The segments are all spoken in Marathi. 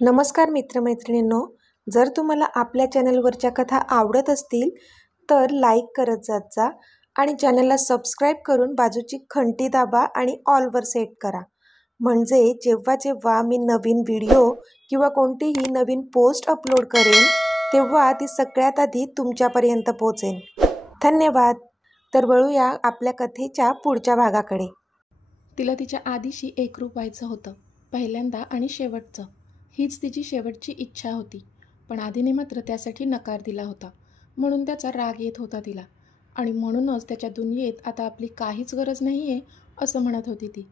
नमस्कार मित्रमैत्रिणींनो, जर तुम्हाला आपल्या चॅनलवरच्या कथा आवडत असतील तर लाईक करत जात जा आणि चॅनलला सबस्क्राईब करून बाजूची घंटी दाबा आणि ऑलवर सेट करा. म्हणजे जेव्हा जेव्हा मी नवीन व्हिडिओ किंवा कोणतीही नवीन पोस्ट अपलोड करेन तेव्हा ती सगळ्यात आधी तुमच्यापर्यंत पोहोचेल. धन्यवाद. तर वळूया आपल्या कथेच्या पुढच्या भागाकडे. तिला तिच्या आधीशी एकरूप व्हायचं होतं, पहिल्यांदा आणि शेवटचं. हीच तिची शेवटची इच्छा होती. पण आधीने मात्र त्यासाठी नकार दिला होता, म्हणून त्याचा राग येत होता तिला. आणि म्हणूनच त्याच्या दुनियेत आता आपली काहीच गरज नाही आहे असं म्हणत होती ती.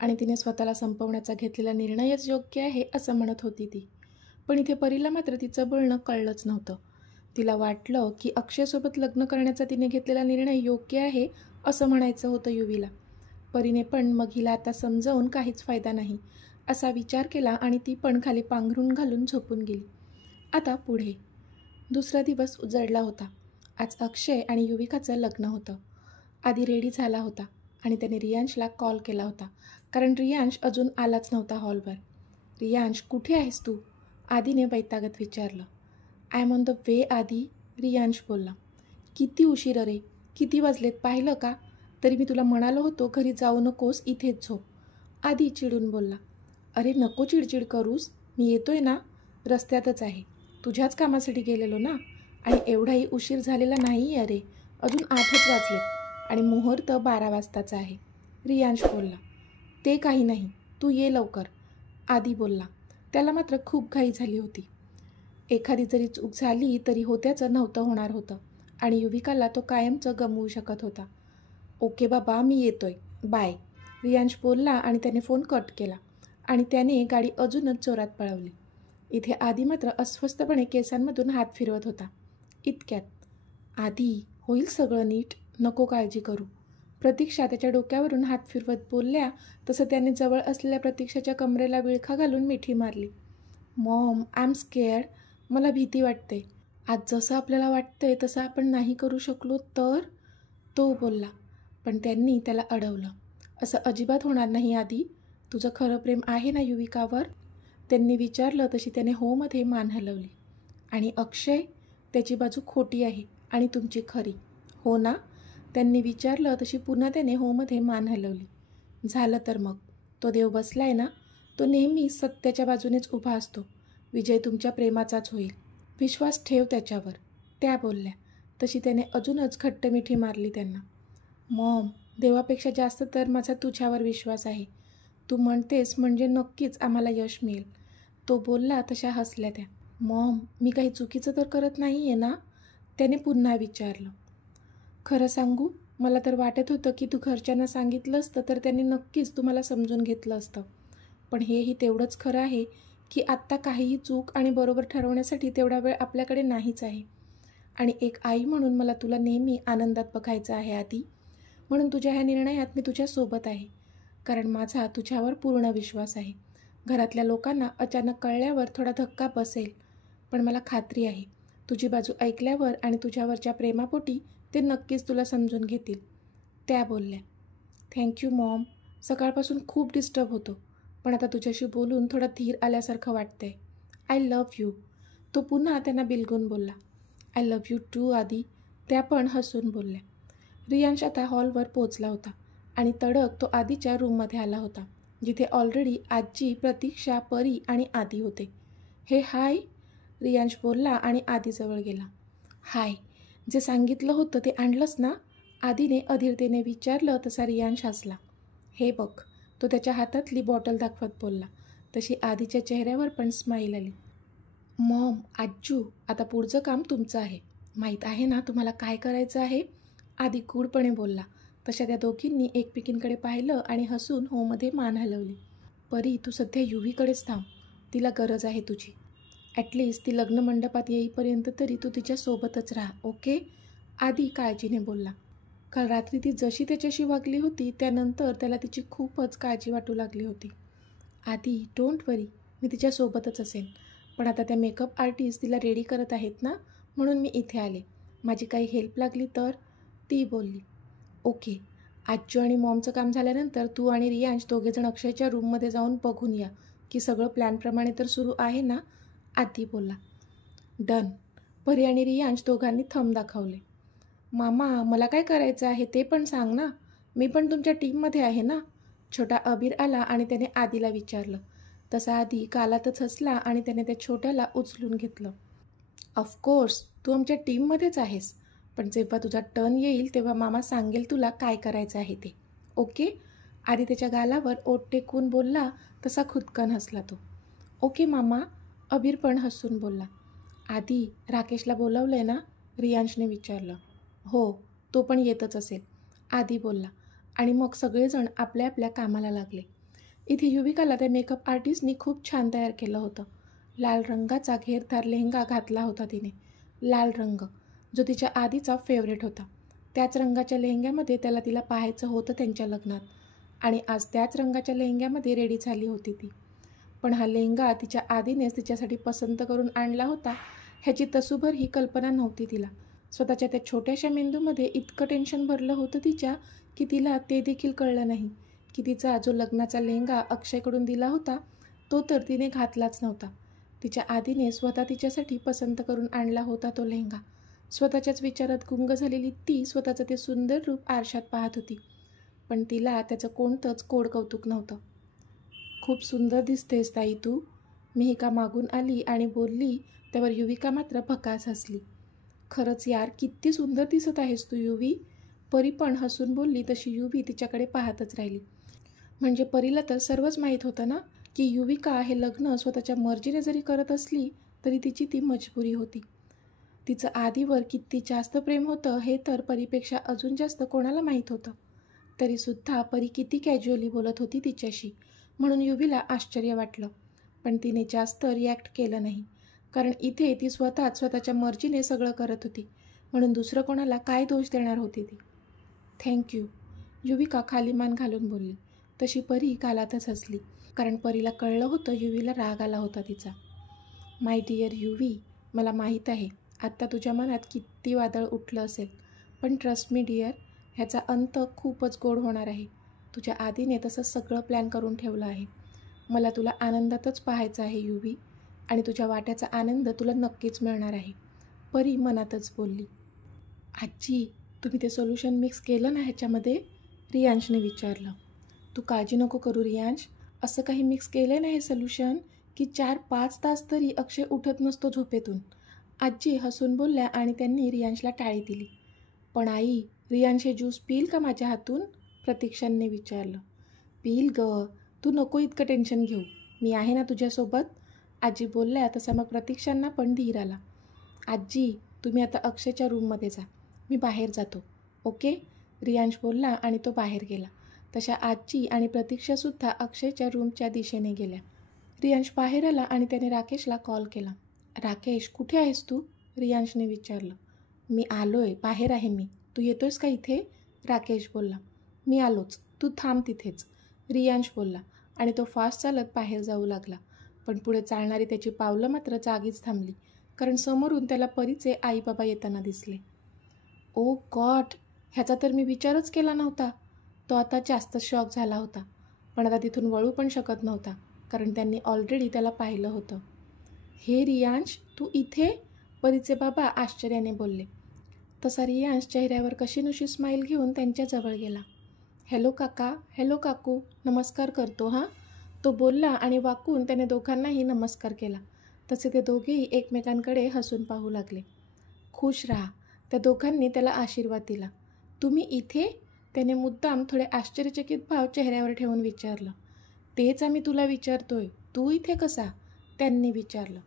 आणि तिने स्वतःला संपवण्याचा घेतलेला निर्णयच योग्य आहे असं म्हणत होती ती. पण इथे परीला मात्र तिचं बोलणं कळलंच नव्हतं. तिला वाटलं की अक्षयसोबत लग्न करण्याचा तिने घेतलेला निर्णय योग्य आहे असं म्हणायचं होतं युवीला. परीने पण मग हिला आता समजावून काहीच फायदा नाही असा विचार केला आणि ती पण खाली पांघरून घालून झोपून गेली. आता पुढे. दुसरा दिवस उजळला होता. आज अक्षय आणि युविकाचं लग्न होतं. आधी रेडी झाला होता आणि त्याने रियांशला कॉल केला होता, कारण रियांश अजून आलाच नव्हता हॉलवर. रियांश, कुठे आहेस तू? आधीने वैतागत विचारलं. I am on the way आधी, रियांश बोलला. किती उशीर रे, किती वाजलेत पाहिलं का? तरी मी तुला म्हणालो होतो घरी जाऊ नकोस, इथेच झोप. आधी चिडून बोलला. अरे नको चिडचिड करूस, मी येतोय ना, रस्त्यातच आहे. तुझ्याच कामासाठी गेलेलो ना, आणि एवढाही उशीर झालेला नाही अरे, अजून 8च वाजलेत आणि मुहूर्त 12 वाजताचा आहे. रियांश बोलला. ते काही नाही, तू ये लवकर, आधी बोलला. त्याला मात्र खूप घाई झाली होती. एखादी जरी चूक झाली तरी होत्याचं नव्हतं होणार होतं आणि युविकाला तो कायमचं गमवू शकत होता. ओके बाबा, मी येतोय, बाय, रियांश बोलला आणि त्याने फोन कट केला आणि त्याने गाडी अजूनच जोरात पळवली. इथे आधी मात्र अस्वस्थपणे केसांमधून हात फिरवत होता. इतक्यात, आधी, होईल सगळं नीट, नको काळजी करू, प्रतीक्षा त्याच्या डोक्यावरून हात फिरवत बोलल्या. तसं त्याने जवळ असलेल्या प्रतीक्षाच्या कमरेला विळखा घालून मिठी मारली. मॉम, आय एम स्केअर्ड, मला भीती वाटते. आज जसं आपल्याला वाटतंय तसं आपण नाही करू शकलो तर, तो बोलला. पण त्यांनी त्याला अडवलं. असं अजिबात होणार नाही आधी, तुझं खरं प्रेम आहे ना युविकावर? त्यांनी विचारलं तशी त्याने होमध्ये मान हलवली. आणि अक्षय, त्याची बाजू खोटी आहे आणि तुमची खरी, हो ना? त्यांनी विचारलं तशी पुन्हा त्याने होमध्ये मान हलवली. झालं तर मग, तो देव बसलाय ना, तो नेहमी सत्याच्या बाजूनेच उभा असतो. विजय तुमच्या प्रेमाचाच होईल, विश्वास ठेव त्याच्यावर, त्या बोलल्या. तशी त्याने अजूनच घट्ट मिठी मारली त्यांना. मॉम, देवापेक्षा जास्त तर माझा तुझ्यावर विश्वास आहे. तू म्हणतेस म्हणजे नक्कीच आम्हाला यश मिळेल, तो बोलला. तशा हसल्या त्या. मॉम, मी काही चुकीचं तर करत नाही आहे ना, त्याने पुन्हा विचारलं. खरं सांगू, मला तर वाटत होतं की तू घरच्यांना सांगितलं असतं तर त्यांनी नक्कीच तुम्हाला समजून घेतलं असतं. पण हेही तेवढंच खरं आहे की आत्ता काहीही चूक आणि बरोबर ठरवण्यासाठी तेवढा वेळ आपल्याकडे नाहीच आहे. आणि एक आई म्हणून मला तुला नेहमी आनंदात बघायचं आहे आधी, म्हणून तुझ्या ह्या निर्णयात मी तुझ्यासोबत आहे, कारण माझा तुझ्यावर पूर्ण विश्वास आहे. घरातल्या लोकांना अचानक कळल्यावर थोडा धक्का बसेल, पण मला खात्री आहे तुझी बाजू ऐकल्यावर आणि तुझ्यावरच्या प्रेमापोटी ते नक्कीच तुला समजून घेतील, त्या बोलल्या. थँक्यू मॉम, सकाळपासून खूप डिस्टर्ब होतो, पण आता तुझ्याशी बोलून थोडा धीर आल्यासारखं वाटतंय. आय लव्ह यू, तो पुन्हा त्यांना बिलगून बोलला. आय लव्ह यू टू आधी, त्या पण हसून बोलल्या. रियांश आता हॉलवर पोचला होता आणि तडक तो आधीच्या रूममध्ये आला होता, जिथे ऑलरेडी आजी, प्रतीक्षा, परी आणि आधी होते. हे हाय, रियांश बोलला आणि आधीजवळ गेला. हाय, जे सांगितलं होतं ते आणलंस ना, आधीने अधीरतेने विचारलं. तसा रियांश हसला. हे बघ, तो त्याच्या हातातली बॉटल दाखवत बोलला. तशी आधीच्या चेहऱ्यावर पण स्माईल आली. मॉम, आज्जू, आता पुढचं काम तुमचं आहे, माहीत आहे ना तुम्हाला काय करायचं आहे, आधी गूढपणे बोलला. तशा त्या दोघींनी एकमेकींकडे पाहिलं आणि हसून होमध्ये मान हलवली. परी, तू सध्या युवीकडेच थांब, तिला गरज आहे तुझी. ॲटलिस्ट ती लग्न मंडपात येईपर्यंत तरी तू तिच्यासोबतच राहा, ओके, आधी काळजीने बोलला. काल रात्री ती जशी त्याच्याशी वागली होती त्यानंतर त्याला तिची खूपच काळजी वाटू लागली होती. आधी, डोंट वरी, मी तिच्यासोबतच असेन, पण आता त्या मेकअप आर्टिस्ट तिला रेडी करत आहेत ना, म्हणून मी इथे आले. माझी काही हेल्प लागली तर, ती बोलली. ओके, आज्जू आणि मॉमचं काम झाल्यानंतर तू आणि रियांश दोघेजण अक्षयच्या रूममध्ये जाऊन बघून या की सगळं प्लॅनप्रमाणे तर सुरू आहे ना? आदी बोलला. डन. परी आणि रियांश दोघांनी थंब दाखवले. मामा, मला काय करायचं आहे ते पण सांग ना. मी पण तुमच्या टीममध्ये आहे ना. छोटा अबीर आला आणि त्याने आदीला विचारलं. तसा आदी कालातच हसला आणि त्याने त्या छोट्याला उचलून घेतलं. ऑफकोर्स, तू आमच्या टीममध्येच आहेस. पण जेव्हा तुझा टर्न येईल तेव्हा मामा सांगेल तुला काय करायचं आहे ते. ओके? आदी त्याच्या गालावर ओठ टेकवून बोलला तसा खुदकन हसला तो. ओके मामा, अबीर पण हसून बोलला. आदी, राकेशला बोलवलंय ना? रियांशने विचारलं. हो, तो पण येतच असेल, आदी बोलला. आणि मग सगळेजण आपल्या आपल्या कामाला लागले. इथे युविकाला त्या मेकअप आर्टिस्टनी खूप छान तयार केलं होतं. लाल रंगाचा घेरदार लेहंगा घातला होता तिने. लाल रंग, जो तिच्या आधीचा फेवरेट होता. त्याच रंगाच्या लेहंग्यामध्ये तिला पाहायचं होतं त्यांच्या लग्नात. आणि आज त्याच रंगाच्या लेहंग्यामध्ये रेडी झाली होती ती. पण हा लेहंगा तिच्या आधीनेच तिच्यासाठी पसंत करून आणला होता ह्याची तसूभर ही कल्पना नव्हती तिला. स्वतःच्या त्या छोट्याशा मेंदूमध्ये इतकं टेन्शन भरलं होतं तिच्या की तिला ते देखील कळलं नाही की तिचा जो लग्नाचा लेहंगा अक्षयकडून दिला होता तो तर तिने घातलाच नव्हता. तिच्या आधीने स्वतः तिच्यासाठी पसंत करून आणला होता तो लेहंगा. स्वतःच्याच विचारात गुंग झालेली ती स्वतःचं ते सुंदर रूप आरशात पाहत होती. पण तिला त्याचं कोणतंच कोड कौतुक नव्हतं. खूप सुंदर दिसतेस ताई तू, मिहिका मागून आली आणि बोलली त्यावर युविका मात्र भकास हसली. खरंच यार, किती सुंदर दिसत आहेस तू युवी, परी पण हसून बोलली तशी युवी तिच्याकडे पाहतच राहिली. म्हणजे परीला तर सर्वच माहीत होतं ना की युविका हे लग्न स्वतःच्या मर्जीने जरी करत असली तरी तिची ती मजबुरी होती. तिचं आधीवर किती जास्त प्रेम होतं हे तर परीपेक्षा अजून जास्त कोणाला माहीत होतं. तरीसुद्धा परी किती कॅज्युअली बोलत होती तिच्याशी म्हणून युवीला आश्चर्य वाटलं. पण तिने जास्त रिॲक्ट केलं नाही, कारण इथे ती स्वतःच्या मर्जीने सगळं करत होती म्हणून दुसरं कोणाला काय दोष देणार होती ती. थँक्यू, युविका खाली मान घालून बोलली. तशी परी कालातच हसली, कारण परीला कळलं होतं युवीला राग आला होता तिचा. माय डिअर युवी, मला माहीत आहे आत्ता तुझ्या मनात किती वादळ उठलं असेल, पण ट्रस्ट मी डिअर, ह्याचा अंत खूपच गोड होणार आहे. तुझ्या आधीने तसं सगळं प्लॅन करून ठेवलं आहे. मला तुला आनंदातच पाहायचं आहे युवी, आणि तुझ्या वाट्याचा आनंद तुला नक्कीच मिळणार आहे, परी मनातच बोलली. आजी, तुम्ही ते सोल्युशन मिक्स केलं ना ह्याच्यामध्ये? रियांशने विचारलं. तू काळजी नको करू रियांश, असं काही मिक्स केलं नाही हे सोल्युशन की 4-5 तास तरी अक्षय उठत नसतो झोपेतून, आजी हसून बोलल्या आणि त्यांनी रियांशला टाळी दिली. पण आई, रियांश हे ज्यूस पिईल का माझ्या हातून? प्रतीक्षांनी विचारलं. पिईल ग, तू नको इतकं टेन्शन घेऊ, मी आहे ना तुझ्यासोबत, आजी बोलल्या. तसा मग प्रतीक्षांना पण धीर आला. आजी, तुम्ही आता अक्षयच्या रूममध्ये जा, मी बाहेर जातो. ओके, रियांश बोलला आणि तो बाहेर गेला. तशा आजी आणि प्रतीक्षासुद्धा अक्षयच्या रूमच्या दिशेने गेल्या. रियांश बाहेर आला आणि त्याने राकेशला कॉल केला. राकेश, कुठे आहेस तू? रियांशने विचारलं. मी आलोय, बाहेर आहे मी, तू येतोयस का इथे? राकेश बोलला. मी आलोच, तू थांब तिथेच, रियांश बोलला आणि तो फास्ट चालत बाहेर जाऊ लागला. पण पुढे चालणारी त्याची पावलं मात्र जागीच थांबली, कारण समोरून त्याला परीचे आई बाबा येताना दिसले. ओ गॉड, ह्याचा तर मी विचारच केला नव्हता. तो आता जास्त शॉक झाला होता, पण आता तिथून वळू पण शकत नव्हता, कारण त्यांनी ऑलरेडी त्याला पाहिलं होतं. हे रियांश, तू इथे? परीचे बाबा आश्चर्याने बोलले. तसा रियांश चेहऱ्यावर कशीनुशी स्माईल घेऊन त्यांच्याजवळ गेला. हॅलो काका, हॅलो काकू, नमस्कार करतो हां, तो बोलला आणि वाकून त्याने दोघांनाही नमस्कार केला. तसे ते दोघेही एकमेकांकडे हसून पाहू लागले. खुश राहा, त्या दोघांनी त्याला आशीर्वाद दिला. तुम्ही इथे? त्याने मुद्दाम थोडे आश्चर्यचकित भाव चेहऱ्यावर ठेवून विचारलं. तेच आम्ही तुला विचारतोय, तू इथे कसा? त्यांनी विचारलं.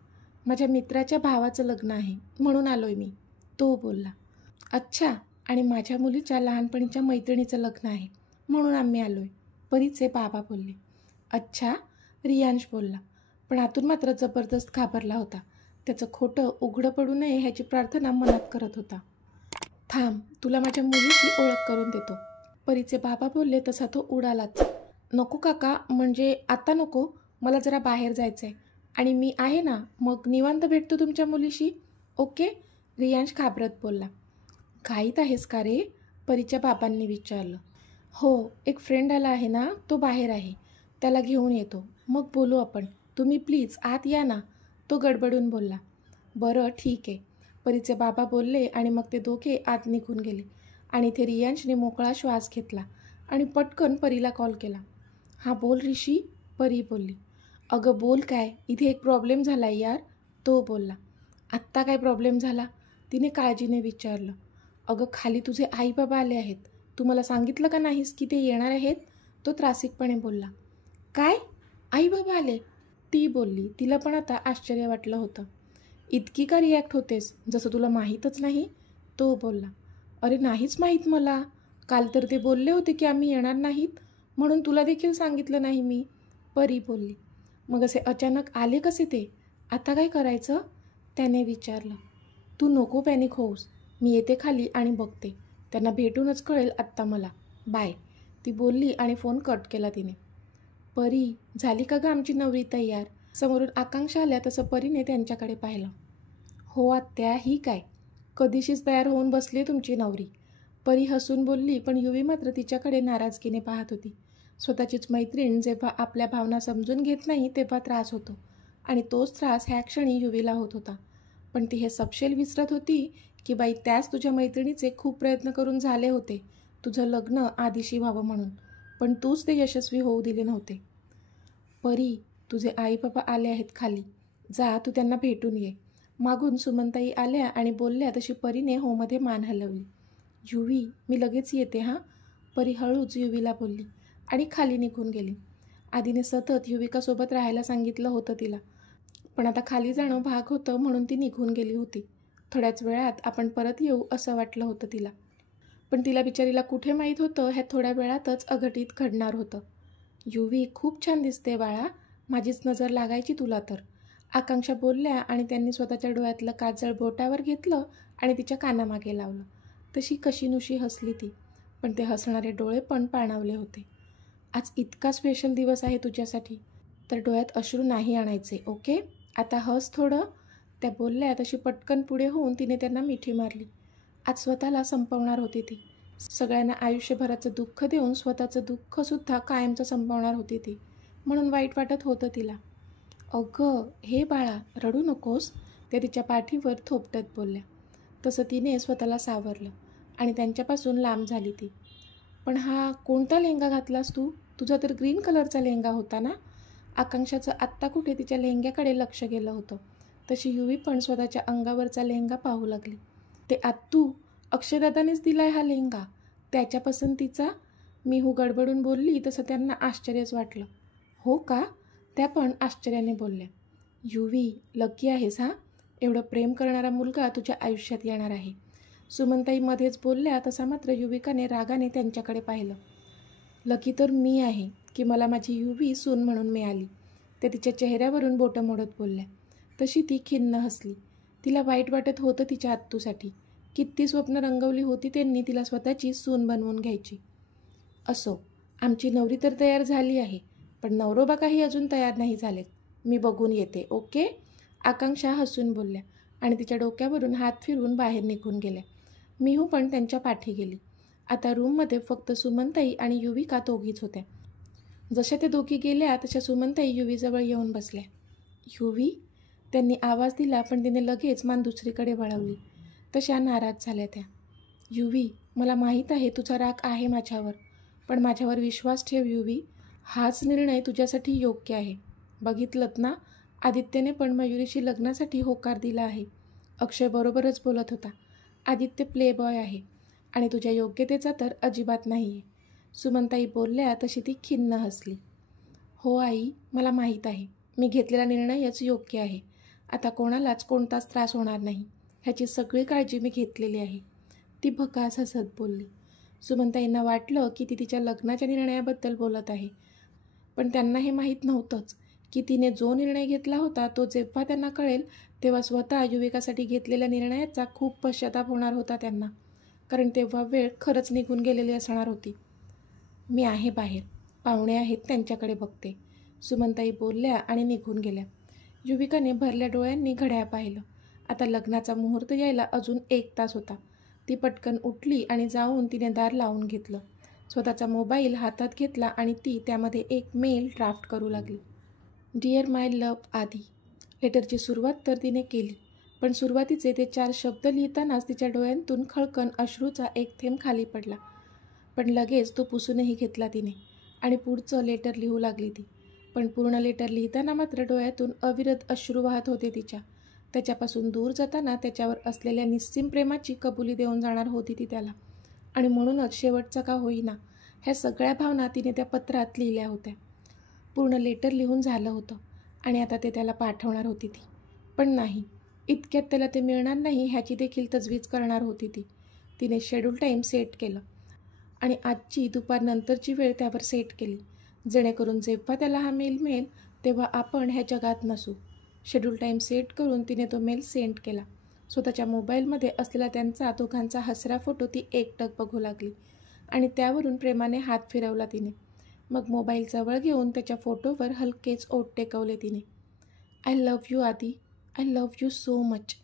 माझ्या मित्राच्या भावाचं लग्न आहे म्हणून आलोय मी, तो बोलला. अच्छा, आणि माझ्या मुलीच्या लहानपणीच्या मैत्रिणीचं लग्न आहे म्हणून आम्ही आलोय, परीचे बाबा बोलले. अच्छा, रियांश बोलला, पण आतून मात्र जबरदस्त घाबरला होता. त्याचं खोटं उघडं पडू नये ह्याची प्रार्थना मनात करत होता. थांब, तुला माझ्या मुलीची ओळख करून देतो, परीचे बाबा बोलले. तसा तो उडालाच. नको काका, म्हणजे आता नको, मला जरा बाहेर जायचं आहे आणि मी आहे ना, मग निवांत भेटतो तुमच्या मुलीशी. ओके, रियांश घाबरत बोलला. घाईत आहेस का रे? परीच्या बाबांनी विचारलं. हो, एक फ्रेंड आला आहे ना, तो बाहेर आहे, त्याला घेऊन येतो, मग बोलू आपण. तुम्ही प्लीज आत या ना, तो गडबडून बोलला. बरं ठीक आहे, परीचे बाबा बोलले आणि मग ते दोघे आत निघून गेले. आणि इथे रियांशने मोकळा श्वास घेतला आणि पटकन परीला कॉल केला. हां बोल ऋषी, परी बोलली. अगं बोल काय, इथे एक प्रॉब्लेम झाला आहे यार, तो बोलला. आत्ता काय प्रॉब्लेम झाला, तिने काळजीने विचारलं. अगं खाली तुझे आई बाबा आले आहेत, तू मला सांगितलं का नाहीस की ते येणार आहेत, तो त्रासिकपणे बोलला. काय, आई बाबा आले, ती बोलली. तिला पण आता आश्चर्य वाटलं होतं. इतकी का रिॲक्ट होतेस, जसं तुला माहीतच नाही, तो बोलला. अरे नाहीच माहीत मला, काल तर ते बोलले होते की आम्ही येणार नाहीत, म्हणून तुला देखील सांगितलं नाही मी, परी बोलली. मग असे अचानक आले कसे ते, आता काय करायचं, त्याने विचारलं. तू नको पॅनिक होऊस, मी येते खाली आणि बघते, त्यांना भेटूनच कळेल आत्ता मला, बाय, ती बोलली आणि फोन कट केला तिने. परी, झाली का गं आमची नवरी तयार, समोरून आकांक्षा आल्या तसं परीने त्यांच्याकडे पाहिलं. हो आत्या, ही काय, कधीशीच तयार होऊन बसली तुमची नवरी, परी हसून बोलली. पण युवी मात्र तिच्याकडे नाराजगीने पाहत होती. स्वतःचीच मैत्रीण जेव्हा आपल्या भावना समजून घेत नाही तेव्हा त्रास होतो, आणि तोच त्रास ह्या क्षणी युवीला होत होता. पण ती हे सपशेल विसरत होती की बाई, त्याच तुझ्या मैत्रिणीचे खूप प्रयत्न करून झाले होते तुझं लग्न आदिशी व्हावं म्हणून, पण तूच ते यशस्वी होऊ दिले नव्हते. परी, तुझे आई बाबा आले आहेत खाली, जा तू त्यांना भेटून ये, मागून सुमनताई आल्या आणि बोलल्या तशी परीने होमध्ये मान हलवली. युवी, मी लगेच येते हां, परी हळूच युवीला बोलली आणि खाली निघून गेली. आधीने सतत युविकासोबत राहायला सांगितलं होतं तिला, पण आता खाली जाणं भाग होतं म्हणून ती निघून गेली होती. थोड्याच वेळात आपण परत येऊ असं वाटलं होतं तिला, पण तिला बिचारीला कुठे माहीत होतं ह्या थोड्या वेळातच अघटित घडणार होतं. युवी, खूप छान दिसते बाळा, माझीच नजर लागायची तुला तर, आकांक्षा बोलल्या आणि त्यांनी स्वतःच्या डोळ्यातलं काजळ बोटावर घेतलं आणि तिच्या कानामागे लावलं. तशी कशीनुशी हसली ती, पण ते हसणारे डोळे पण पाणावले होते. आज इतका स्पेशल दिवस आहे तुझ्यासाठी, तर डोळ्यात अश्रू नाही आणायचे, ओके, आता हस थोडं, त्या बोलल्या तशी पटकन पुढे होऊन तिने त्यांना मिठी मारली. आज स्वतःला संपवणार होती ती, सगळ्यांना आयुष्यभराचं दुःख देऊन स्वतःचं दुःखसुद्धा कायमचं संपवणार होती ती, म्हणून वाईट वाटत होतं तिला. अगं हे बाळा, रडू नकोस, त्या तिच्या पाठीवर थोपटत बोलल्या. तसं तिने स्वतःला सावरलं आणि त्यांच्यापासून लांब झाली ती. पण हा कोणता लेहंगा घातलास तू, तुझा तर ग्रीन कलरचा लेहंगा होता ना, आकांक्षाचं आत्ता कुठे तिच्या लेहंग्याकडे लक्ष गेलं होतं. तशी युवी पण स्वतःच्या अंगावरचा लेहंगा पाहू लागली. ते आत्तू, अक्षयदादानेच दिलाय हा लेहंगा, त्याच्या पसंतीचा, मिहू गडबडून बोलली तसं त्यांना आश्चर्यच वाटलं. हो का, त्या पण आश्चर्याने बोलल्या. युवी, लकी आहेस हां, एवढं प्रेम करणारा मुलगा तुझ्या आयुष्यात येणार आहे, सुमनताई मध्येच बोलल्या तसा मात्र युविकाने रागाने त्यांच्याकडे पाहिलं. लकी तर मी आहे की मला माझी युवी सून म्हणून मिळाली, ते तिच्या चेहऱ्यावरून बोटं मोडत बोलल्या. तशी ती खिन्न हसली. तिला वाईट वाटत होतं तिच्या आत्तूसाठी, किती स्वप्न रंगवली होती त्यांनी तिला स्वतःची सून बनवून घ्यायची. असो, आमची नवरी तर तयार झाली आहे, पण नवरोबा काही अजून तयार नाही झालेत, मी बघून येते, ओके, आकांक्षा हसून बोलल्या आणि तिच्या डोक्यावरून हात फिरवून बाहेर निघून गेल्या. मिहू पण त्यांच्या पाठी गेली. आता रूममध्ये फक्त सुमनताई आणि युविका दोघीच होत्या. जशा त्या दोघी गेल्या तशा सुमनताई युवीजवळ येऊन बसल्या. युवी, त्यांनी आवाज दिला पण तिने लगेच मान दुसरीकडे वळवली. तशा नाराज झाल्या त्या. युवी, मला माहीत आहे तुझा राग आहे माझ्यावर, पण माझ्यावर विश्वास ठेव युवी, हाच निर्णय तुझ्यासाठी योग्य आहे. बघितलंत ना, आदित्यने पण मयुरीशी लग्नासाठी होकार दिला आहे. अक्षय बरोबरच बोलत होता, आदित्य प्लेबॉय आहे आणि तुझ्या योग्यतेचा तर अजिबात नाही आहे, सुमनताई बोलल्या तशी ती खिन्न हसली. हो आई, मला माहीत आहे, मी घेतलेला निर्णयच योग्य आहे, आता कोणालाच कोणताच त्रास होणार नाही ह्याची सगळी काळजी मी घेतलेली आहे, ती भकास हसत बोलली. सुमनताईंना वाटलं की ती तिच्या लग्नाच्या निर्णयाबद्दल बोलत आहे, पण त्यांना हे माहीत नव्हतंच की तिने जो निर्णय घेतला होता तो जेव्हा त्यांना कळेल तेव्हा स्वतः युविकासाठी घेतलेल्या निर्णयाचा खूप पश्चाताप होणार होता त्यांना, कारण तेव्हा वेळ खरंच निघून गेलेली असणार होती. मी आहे बाहेर, पाहुणे आहेत त्यांच्याकडे बघते, सुमनताई बोलल्या आणि निघून गेल्या. युविकाने भरल्या डोळ्यांनी घड्याळ पाहिलं. आता लग्नाचा मुहूर्त यायला अजून 1 तास होता. ती पटकन उठली आणि जाऊन तिने दार लावून घेतलं. स्वतःचा मोबाईल हातात घेतला आणि ती त्यामध्ये एक मेल ड्राफ्ट करू लागली. डिअर माय लव्ह आधी. लेटरची सुरुवात तर तिने केली, पण सुरुवातीचे ते 4 शब्द लिहितानाच तिच्या डोळ्यांतून खळकन अश्रूचा एक थेंब खाली पडला. पण लगेच तो पुसूनही घेतला तिने आणि पुढचं लेटर लिहू लागली ती. पण पूर्ण लेटर लिहिताना मात्र डोळ्यातून अविरत अश्रू वाहत होते तिच्या. त्याच्यापासून दूर जाताना त्याच्यावर असलेल्या निस्सीम प्रेमाची कबुली देऊन जाणार होती ती त्याला. आणि म्हणूनच शेवटचा का होईना ह्या सगळ्या भावना तिने त्या पत्रात लिहिल्या होत्या. पूर्ण लेटर लिहून झालं होतं आणि आता ते त्याला पाठवणार होती ती. पण नाही, इतक्यात त्याला ते मिळणार नाही ह्याची देखील तजवीज करणार होती ती. तिने शेड्यूल टाईम सेट केलं आणि आजची दुपारनंतरची वेळ त्यावर सेट केली, जेणेकरून जेव्हा त्याला हा मेल मिळेल तेव्हा आपण ह्या जगात नसू. शेड्यूल टाईम सेट करून तिने तो मेल सेंड केला. स्वतःच्या मोबाईलमध्ये असलेला त्यांचा दोघांचा हसरा फोटो ती एकटक बघू लागली आणि त्यावरून प्रेमाने हात फिरवला तिने. मग मोबाईल जवळ घेऊन त्याच्या फोटोवर हलकेच ओठ टेकवले तिने. आय लव्ह यू आधी, I love you so much.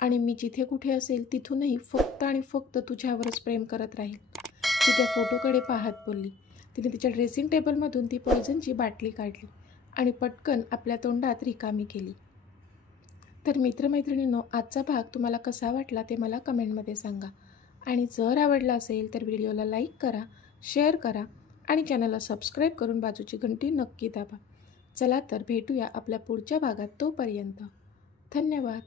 आणि मी जिथे कुठे असेल तिथूनही फक्त आणि फक्त तुझ्यावरच प्रेम करत राहील. ती त्या फोटोकडे पाहत बोलली. तिने तिच्या ड्रेसिंग टेबलमधून ती पॉयझनची बाटली काढली आणि पटकन आपल्या तोंडात रिकामी केली. तर मित्रमैत्रिणींनो, आजचा भाग तुम्हाला कसा वाटला ते मला कमेंटमध्ये सांगा. आणि जर आवडला असेल तर व्हिडिओला लाईक करा, शेअर करा आणि चॅनलला सबस्क्राईब करून बाजूची घंटी नक्की दाबा. चला तर भेटूया आपल्या पुढच्या भागात. तोपर्यंत धन्यवाद.